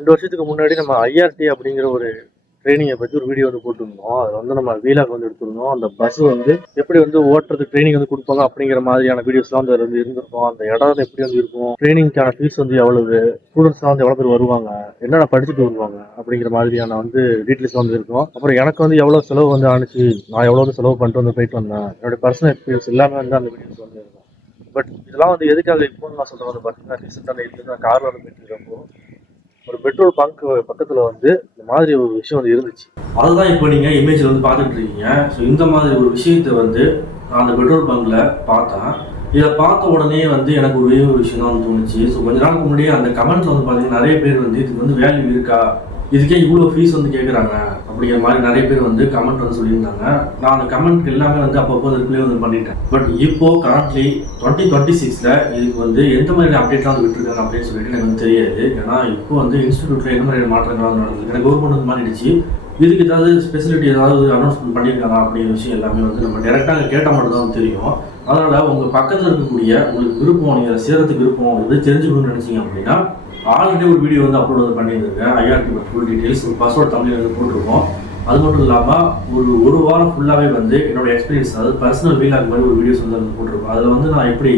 2 வருஷத்துக்கு முன்னாடி நம்ம ஐஆர்டி அப்படிங்கிற ஒரு ட்ரைனிங்கை பற்றி ஒரு வீடியோ வந்து போட்டிருந்தோம். அதில் வந்து நம்ம வீலாக் வந்து எடுத்திருந்தோம். அந்த பஸ் வந்து எப்படி வந்து ஓட்டுறது ட்ரைனிங் வந்து கொடுப்பாங்க அப்படிங்கிற மாதிரியான வீடியோஸ்லாம் வந்து அதில் வந்து இருந்திருக்கும். அந்த இடம் வந்து எப்படி வந்து இருக்கும், ட்ரைனிங்கான ஃபீஸ் வந்து எவ்வளவு, ஸ்டூடெண்ட்ஸ்லாம் வந்து எவ்வளோ பேர் வருவாங்க, என்னென்ன படிச்சுட்டு வருவாங்க அப்படிங்கிற மாதிரியான வந்து டீட்டெயில்ஸ் வந்து இருக்கும். அப்புறம் எனக்கு வந்து எவ்வளோ செலவு வந்து ஆனிச்சு, நான் எவ்வளோ வந்து செலவு பண்ணிட்டு வந்து போயிட்டு வந்தேன், என்னோட பர்சனல் எக்ஸ்பீரியன்ஸ் எல்லாமே வந்து அந்த வீடியோஸ் வந்து இருக்கும். பட் இதெல்லாம் வந்து எதுக்காக இப்போன்னு நான் சொல்கிறேன் வந்து பார்த்தீங்கன்னா, ரீசெண்டாக நேற்று நான் காரில் வந்து போயிட்டு இருக்கிறப்போ ஒரு பெட்ரோல் பங்க் பக்கத்தில் வந்து இந்த மாதிரி ஒரு விஷயம் வந்து இருந்துச்சு. அதுதான் இப்போ நீங்கள் இமேஜில் வந்து பார்த்துட்டு இருக்கீங்க. ஸோ இந்த மாதிரி ஒரு விஷயத்தை வந்து நான் அந்த பெட்ரோல் பங்கில் பார்த்தேன். இதை பார்த்த உடனே வந்து எனக்கு ஒரே ஒரு விஷயம் தான் வந்து தோணுச்சு. ஸோ கொஞ்ச நாளுக்கு முன்னாடியே அந்த கமெண்ட்ஸில் வந்து பார்த்தீங்கன்னா நிறைய பேர் வந்து இதுக்கு வந்து வேல்யூ இருக்கா, இதுக்கே இவ்வளோ ஃபீஸ் வந்து கேட்குறாங்க அப்படிங்கிற மாதிரி நிறைய பேர் வந்து கமெண்ட் வந்து சொல்லியிருந்தாங்க. நான் அந்த கமெண்ட்க்கு எல்லாமே வந்து அப்பப்போ ரிப்ளை வந்து பண்ணிட்டேன். பட் இப்போ கரண்ட்லி 2026 இதுக்கு வந்து எந்த மாதிரி அப்டேட்லாம் வந்து விட்டுருக்காங்க அப்படின்னு சொல்லிட்டு எனக்கு வந்து தெரியாது. ஏன்னா இப்போ வந்து இன்ஸ்டியூட்டில் எந்த மாதிரி மாற்றங்கள் வந்து நடந்தது, எனக்கு கவர்மெண்ட் வந்து மாறிடுச்சு. இதுக்கு ஏதாவது ஸ்பெசிலிட்டி ஏதாவது அனௌன்ஸ்மெண்ட் பண்ணியிருக்காங்க அப்படிங்கிற விஷயம் எல்லாமே வந்து நம்ம டேரெக்டாக கேட்டால் மட்டும் தான் தெரியும். அதனால் உங்கள் பக்கத்தில் இருக்கக்கூடிய உங்களுக்கு விருப்பம், நீங்கள் சேரத்துக்கு விருப்பம் இது தெரிஞ்சுக்கணும்னு நினச்சிங்க அப்படின்னா ஆல்ரெடி ஒரு வீடியோ வந்து அப்லோட் வந்து பண்ணியிருக்கேன். ஐஆர்டி ஃபுல் டீட்டெயில்ஸ் ஒரு பஸ்ஸோட தமிழில் வந்து போட்டிருக்கோம். அது மட்டும் இல்லாமல் ஒரு வாரம் ஃபுல்லாகவே வந்து என்னோடய எக்ஸ்பீரியன்ஸ், அதாவது பர்சனல் வீலாக் மாதிரி ஒரு வீடியோஸ் வந்து போட்டிருக்கோம். அதில் வந்து நான் எப்படி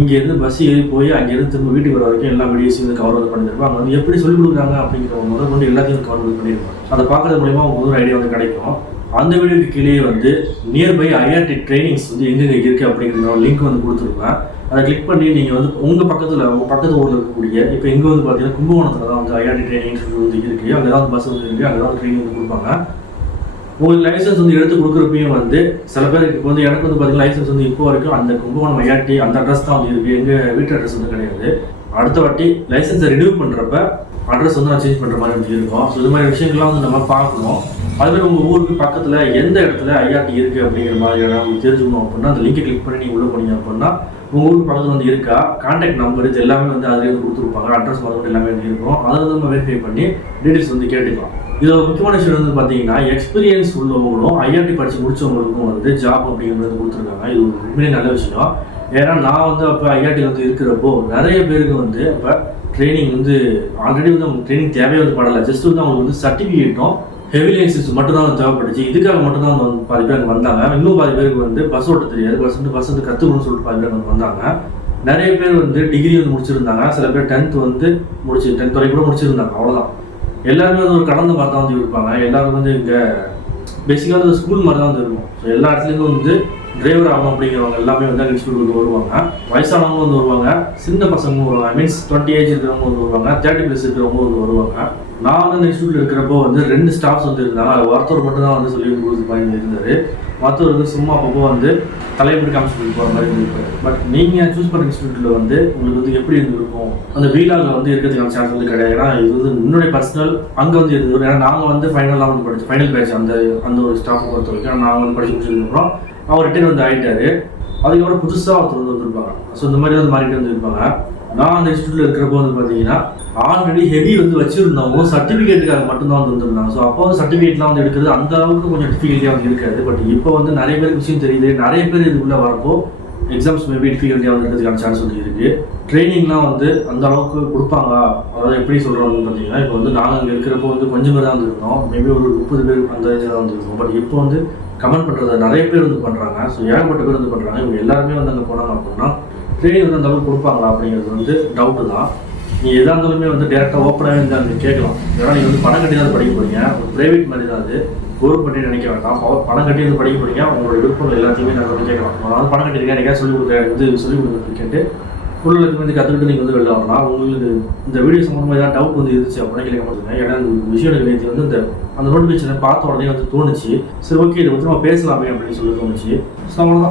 இங்கேருந்து பஸ் ஏறி போய் அங்கேருந்து திரும்ப வீட்டுக்கு வர வரைக்கும் எல்லா வீடியோஸையும் வந்து கவர் வந்து பண்ணியிருப்போம். அங்கே வந்து எப்படி சொல்லிக் கொடுக்குறாங்க அப்படிங்கிற முதல் கொண்டு எல்லாத்தையும் கவர் வந்து பண்ணியிருப்போம். அதை பார்க்கறது மூலிமா உங்களுக்கு ஒரு ஐடியா வந்து கிடைக்கும். அந்த வீடியோக்கு கீழே வந்து நியர்பை ஐஆர்டி ட்ரைனிங்ஸ் வந்து எங்கெங்கே இருக்குது அப்படிங்கிற ஒரு லிங்க் வந்து கொடுத்துருப்பேன். அதை கிளிக் பண்ணி நீங்கள் வந்து உங்கள் பக்கத்து ஊரில் இருக்கக்கூடிய, இப்போ இங்கே வந்து பார்த்தீங்கன்னா கும்பகோணத்தில் தான் வந்து ஐஆர்டி ட்ரைனிங் இன்ஸ்டியூட் வந்து இருக்குது. அங்கே தான் பஸ் வந்து இருக்குது, அங்கே தான் ட்ரைனிங் வந்து கொடுப்பாங்க. உங்களுக்கு லைசன்ஸ் வந்து எடுத்து கொடுக்குறப்பையும் வந்து சில பேருக்கு இப்போ வந்து எனக்கு வந்து பார்த்தீங்கன்னா லைசன்ஸ் வந்து இப்போ வரைக்கும் அந்த கும்பகோணம் ஐஆர்டி அந்த அட்ரஸ் தான் வந்து இருக்குது. எங்கள் வீட்டு அட்ரஸ் வந்து கிடையாது. அடுத்த வாட்டி லைசன்ஸை ரினியூ பண்ணுறப்ப அட்ரஸ் வந்து நான் சேஞ்ச் பண்ணுற மாதிரி வந்து இருக்கும். ஸோ இது மாதிரி விஷயங்கள்லாம் வந்து நம்ம பார்க்கணும். அதுமாதிரி உங்கள் ஊருக்கு பக்கத்தில் எந்த இடத்துல ஐஆர்டி இருக்குது அப்படிங்கிற மாதிரியான உங்களுக்கு தெரிஞ்சுக்கணும் அப்படின்னா அந்த லிங்கை கிளிக் பண்ணி நீங்கள் உள்ளே போனீங்க அப்படின்னா உங்கள் ஊருக்கு பக்கத்தில் வந்து இருக்கா, கான்டாக்ட் நம்பர் இது எல்லாமே வந்து அதிலே வந்து கொடுத்துருப்பாங்க. அட்ரஸ் மாதிரி எல்லாமே வந்து இருக்கும். அதை வந்து நம்ம வெரிஃபை பண்ணி டீட்டெயில்ஸ் வந்து கேட்டுக்கலாம். இது ஒரு முக்கியமான விஷயம் வந்து பார்த்தீங்கன்னா எக்ஸ்பீரியன்ஸ் உள்ளவங்களும் ஐஆர்டி படித்து முடிச்சவங்களுக்கும் வந்து ஜாப் அப்படிங்கிறது கொடுத்துருக்காங்க. இது ஒரு உண்மையிலே நல்ல விஷயம். ஏன்னா நான் வந்து அப்போ ஐஆர்டியில் வந்து இருக்கிறப்போ நிறைய பேருக்கு வந்து அப்போ ட்ரைனிங் வந்து ஆல்ரெடி வந்து அவங்க ட்ரைனிங் தேவையே வந்து படலை. ஜஸ்ட் வந்து அவங்களுக்கு வந்து சர்டிஃபிகேட்டும் ஹெவி லைசன்ஸ் மட்டும்தான் வந்து தேவைப்பட்டுச்சு. இதுக்காக மட்டும்தான் வந்து பாதி பேர் அங்கே வந்தாங்க. இன்னும் பாதி பேருக்கு வந்து பஸ் ஓட்ட தெரியாது, பஸ் வந்து கற்றுக்கணும்னு சொல்லிட்டு பாதி பேர் வந்து வந்தாங்க. நிறைய பேர் வந்து டிகிரி வந்து முடிச்சிருந்தாங்க. சில பேர் 10th வந்து 10th வரைக்கும் கூட முடிச்சிருந்தாங்க. அவ்வளோதான். எல்லாருமே வந்து ஒரு கடந்த மாதிரி தான் வந்து இருப்பாங்க. எல்லாரும் வந்து இங்கே பேசிக்காக வந்து ஸ்கூல் மாதிரி தான் வந்து இருக்கும். ஸோ எல்லா இடத்துலேருந்து வந்து டிரைவர் ஆகணும் அப்படிங்கிறவங்க எல்லாமே வந்து அந்த இன்ஸ்டியூட் வந்து வருவாங்க. வயசானவங்க வந்து வருவாங்க, சின்ன பசங்க வருவாங்க, மீன்ஸ் 20 ஏஜ் இருக்கிறவங்க வந்து வருவாங்க, 30+ இருக்கிறவங்க வந்து வருவாங்க. நான் வந்து அந்த இன்ஸ்டியூட்டில் இருக்கிறப்போ வந்து 2 ஸ்டாஃப்ஸ் வந்து இருந்தாங்க. அது ஒருத்தர் மட்டும் தான் வந்து சொல்லி கொடுத்து இருந்தார். மற்றவர் வந்து சும்மா அப்பப்போ வந்து தலைமுறை காமிச்சு போகிற மாதிரி இருந்திருப்பாரு. பட் நீங்கள் சூஸ் பண்ணுற இன்ஸ்டியூட்டில் வந்து உங்களுக்கு வந்து எப்படி இருந்திருக்கும், அந்த வீலாக வந்து இருக்கிறதுக்கான சான்ஸ் வந்து கிடையாது. ஏன்னா இது வந்து என்னுடைய பர்சனல் அங்கே வந்து இருந்தது. ஏன்னா நாங்கள் வந்து ஃபைனலாக வந்து படித்தோம், ஃபைனல் பேட்ச் அந்த ஒரு ஸ்டாஃப் பொறுத்த வரைக்கும் நாங்கள் வந்து படிச்சு முடிச்சதுக்கப்புறம் அவர் ரிட்டைன் வந்து ஆகிட்டாரு. அதுக்கப்புறம் புதுசாக ஒருத்தர் வந்து வந்துருப்பாங்க. ஸோ இந்த மாதிரி வந்து மாறிட்டு வந்துருப்பாங்க. நான் அந்த இன்ஸ்டியூட்டில் இருக்கிறப்போ வந்து பார்த்தீங்கன்னா ஆல்ரெடி ஹெவி வந்து வச்சுருந்தவங்க சர்டிஃபிகேட்டுக்காக மட்டும்தான் வந்து வந்துருந்தாங்க. ஸோ அப்போ வந்து சர்டிஃபிகேட்லாம் வந்து எடுக்கிறது அந்த அளவுக்கு கொஞ்சம் டிஃபிகல்ட்டியாக வந்து இருக்காது. பட் இப்போ வந்து நிறைய பேருக்கு விஷயம் தெரியுது. நிறைய பேர் இதுக்குள்ளே வரப்போ எக்ஸாம்ஸ் மேபி டிஃபிகல்ட்டியாக வந்து இருக்கிறதுக்கான சான்ஸ் வந்து இருக்குது. ட்ரைனிங்லாம் வந்து அந்த அளவுக்கு கொடுப்பாங்க. அதாவது எப்படி சொல்கிறாங்கன்னு பார்த்தீங்கன்னா இப்போ வந்து நாங்கள் அங்கே இருக்கிறப்போ வந்து கொஞ்சம் பேர் தான் வந்துருந்தோம். மேபி ஒரு 30 பேர் அந்த இதில் தான் வந்துருக்கோம். பட் இப்போ வந்து கமெண்ட் பண்ணுறத நிறைய பேர் வந்து பண்ணுறாங்க. ஸோ ஏகப்பட்ட பேர் வந்து பண்ணுறாங்க. இவங்க எல்லாருமே வந்து அங்கே போனாங்க அப்படின்னா ட்ரைனிங் வந்து அந்த அளவுக்கு கொடுப்பாங்களா அப்படிங்கிறது வந்து டவுட்டு தான். நீ எதாக இருந்தாலுமே வந்து டேரெக்டாக ஓப்பனாகவே வந்து அங்கே கேட்கலாம். ஏன்னா நீங்கள் வந்து பணம் கட்டி தான் படிக்க போகிறீங்க. ஒரு ப்ரைவேட் மாதிரி தான் அது, கவர்மெண்ட் பண்ணி நினைக்க வேண்டாம். பணம் கட்டி வந்து படிக்க போகிறீங்க. உங்களோட விருப்பம் எல்லாத்தையுமே நாங்கள் வந்து கேட்கலாம். அதாவது பணம் கட்டிருக்கேன், எனக்கே சொல்லிக் கொடுக்குறது கேட்டு ஃபுல் எல்லாத்தையும் வந்து கற்றுக்கிட்டு நீங்கள் வந்து வெளில வரலாம். உங்களுக்கு இந்த வீடியோ சம்மந்தமாக ஏதாவது டவுட் வந்து இருந்துச்சு அப்படின்னா கேட்க மாட்டேங்க. ஏன்னா இந்த விஷயம் எனக்கு நேற்று வந்து அந்த நோட்டிஃபிகேஷனை பார்த்த உடனே வந்து தோணுச்சு, சரி ஓகே இதை வந்து நம்ம பேசலாமே அப்படின்னு சொல்லி தோணுச்சு. ஸோ அவ்வளோதான்.